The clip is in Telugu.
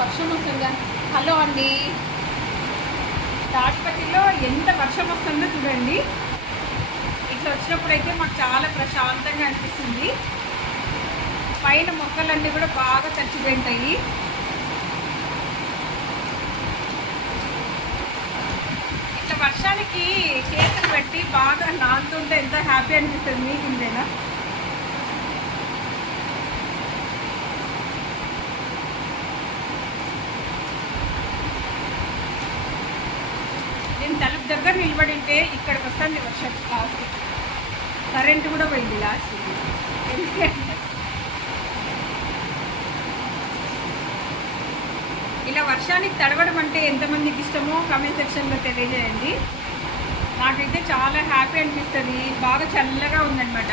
వర్షం వస్తుందా. హలో అండి, తాటిపత్రిలో ఎంత వర్షం వస్తుందో చూడండి. ఇట్లా వచ్చినప్పుడైతే మాకు చాలా ప్రశాంతంగా అనిపిస్తుంది. పైన మొక్కలన్నీ కూడా బాగా తచ్చిపోయింటాయి. ఇట్లా వర్షానికి చేతులు పెట్టి బాగా నానుతుంటే ఎంత హ్యాపీ అనిపిస్తుంది. మీకు ఇంతేనా? నేను తలుపు దగ్గర నిలబడి ఉంటే ఇక్కడికి వస్తుంది వర్షం. లాస్ట్ కరెంటు కూడా పోయింది లాస్ట్. ఎందుకంటే ఇలా వర్షానికి తడవడం అంటే ఎంతమందికి ఇష్టమో కామెంట్ సెక్షన్లో తెలియజేయండి. నాకైతే చాలా హ్యాపీ అనిపిస్తుంది. బాగా చల్లగా ఉందన్నమాట.